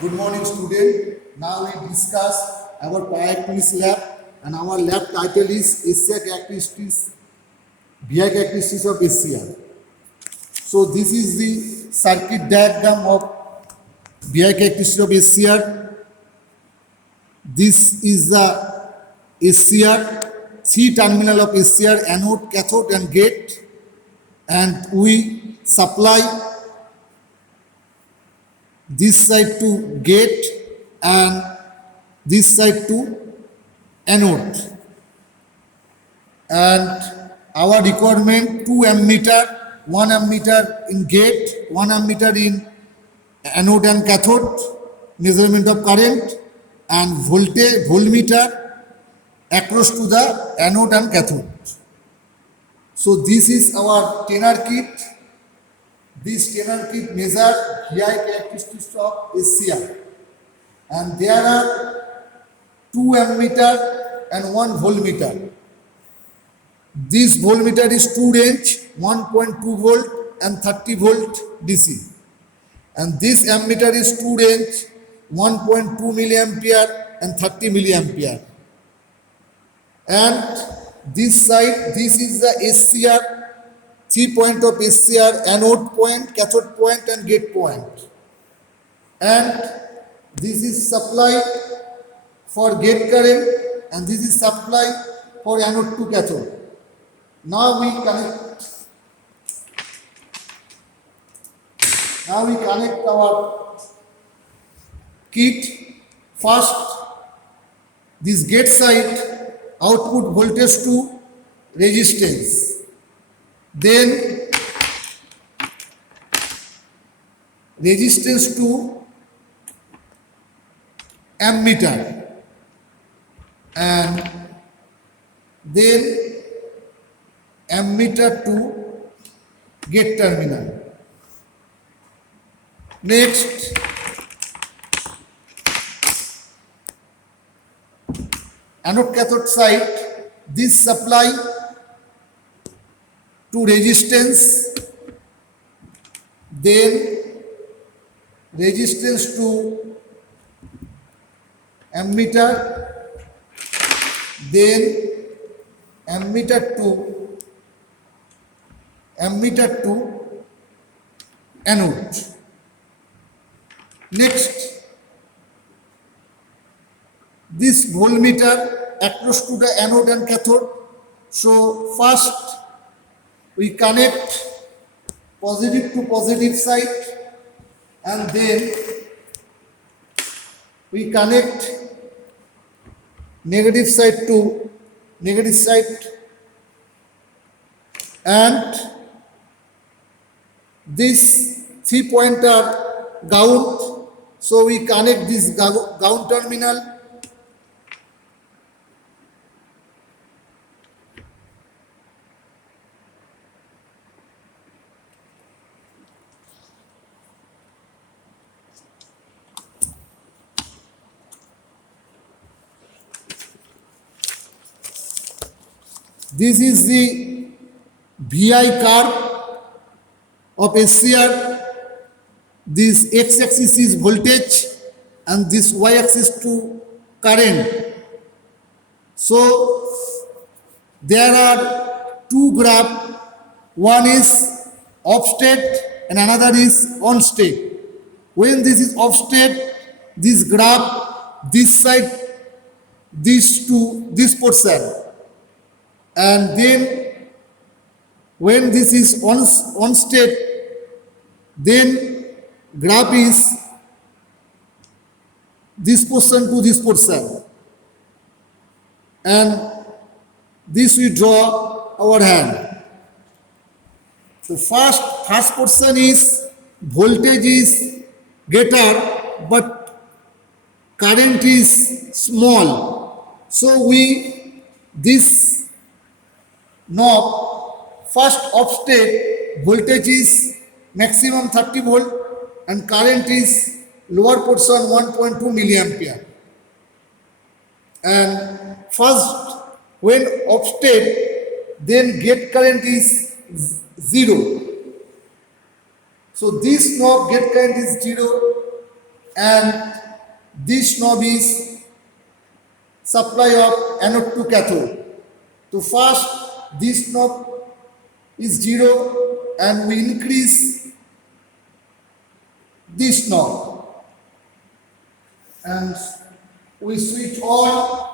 Good morning, student. Now we discuss our Pyactivities lab, and our lab title is SCR characteristics, VI characteristics of SCR. So this is the circuit diagram of VI characteristics of SCR. This is the SCR, three terminal of SCR: anode, cathode, and gate, and we supply this side to gate and this side to anode, and our requirement 2 ammeter, 1 ammeter in gate, 1 ammeter in anode and cathode, measurement of current, and voltmeter across to the anode and cathode. So this is our tenor kit. This tenor kit measure VI characteristics of SCR, and there are 2 ammeter and 1 voltmeter. This voltmeter is 2 range, 1.2 volt and 30 volt DC, and this ammeter is 2 range, 1.2 milliampere and 30 milliampere. And this side, this is the SCR, 3 point of SCR: anode point, cathode point, and gate point. And this is supply for gate current, and this is supply for anode to cathode. Now we connect our kit. First, this gate side output voltage to resistance. Then resistance to ammeter, and then ammeter to gate terminal. Next, anode cathode side, this supply to resistance, then resistance to ammeter, then ammeter to anode. Next, this voltmeter across to the anode and cathode. So first we connect positive to positive side, and then we connect negative side to negative side, and this 3-pointer ground. So we connect this ground terminal. This is the VI curve of SCR. This x-axis is voltage and this y-axis to current. So there are two graphs. One is off state and another is on state. When this is off state, this graph, this side, this portion. And then when this is on state, then graph is this portion to this portion, and this we draw our hand. So first portion is voltage is greater but current is small. So this knob, first off state, voltage is maximum 30 volt and current is lower portion 1.2 milliampere. And first, when off state, then gate current is 0. So this knob gate current is 0, and this knob is supply of anode to cathode. So first this knob is 0 and we increase this knob and we switch on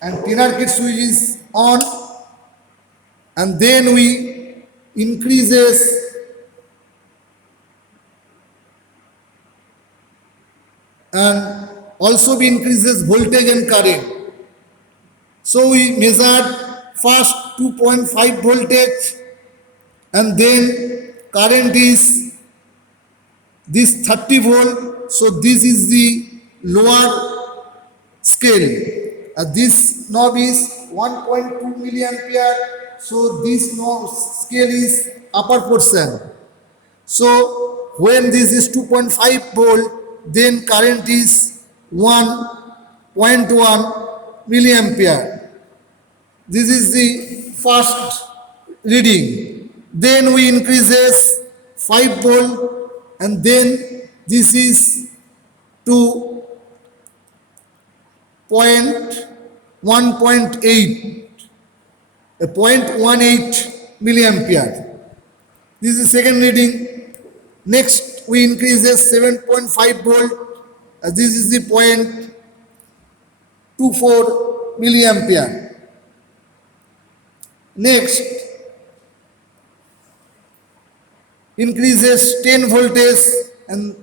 and inner kit switch is on, and then we increases and also we increases voltage and current. So we measured first 2.5 voltage and then current is this 30 volt. So this is the lower scale. This knob is 1.2 milliampere. So this knob scale is upper portion. So when this is 2.5 volt, then current is 1.1 milliampere. This is the first reading. Then we increases 5 volt and then this is to 0.18 milliampere. This is second reading. Next we increases 7.5 volt. This is the 0.24 milliampere. Next increases 10 voltage and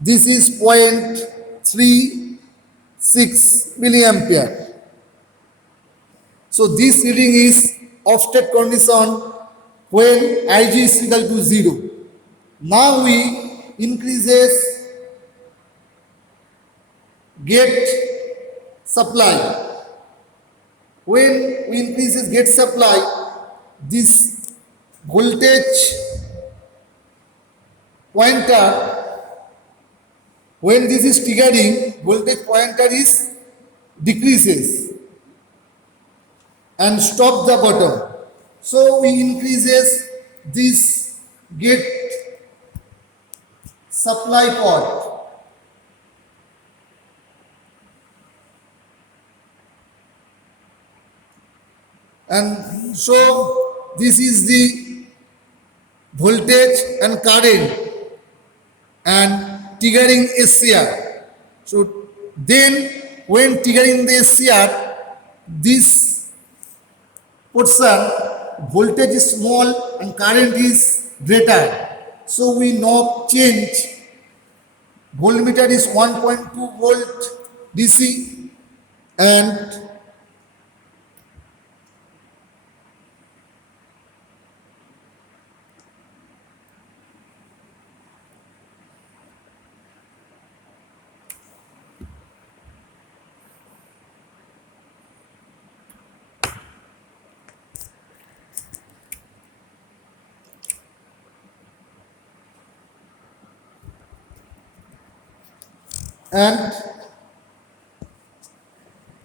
this is 0.36 milliampere. So this reading is off-state condition when Ig is equal to 0. Now we increases gate supply. When we increases gate supply, this voltage pointer, when this is triggering, voltage pointer is decreases and stop the bottom. So we increases this gate supply port. And so this is the voltage and current and triggering SCR. So then when triggering the SCR, this portion voltage is small and current is greater. So we knob change. Voltmeter is 1.2 volt DC and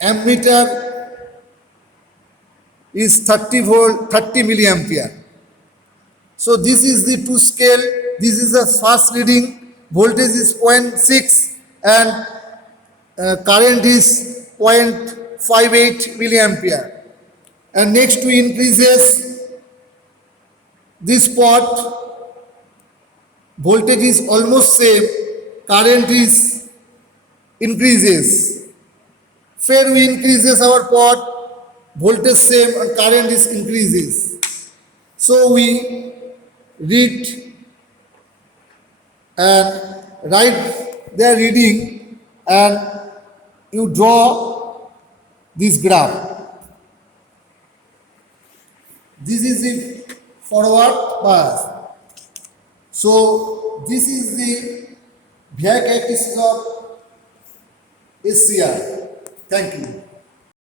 ammeter is 30 volt, 30 milliampere. So this is the two scale. This is the first reading. Voltage is 0.6 and current is 0.58 milliampere. And next we increases this port. Voltage is almost same. Current is increases. Further we increases our port, voltage same and current is increases. So we read and write their reading and you draw this graph. This is the forward bias. So this is the VI characteristic of SCR. Thank you.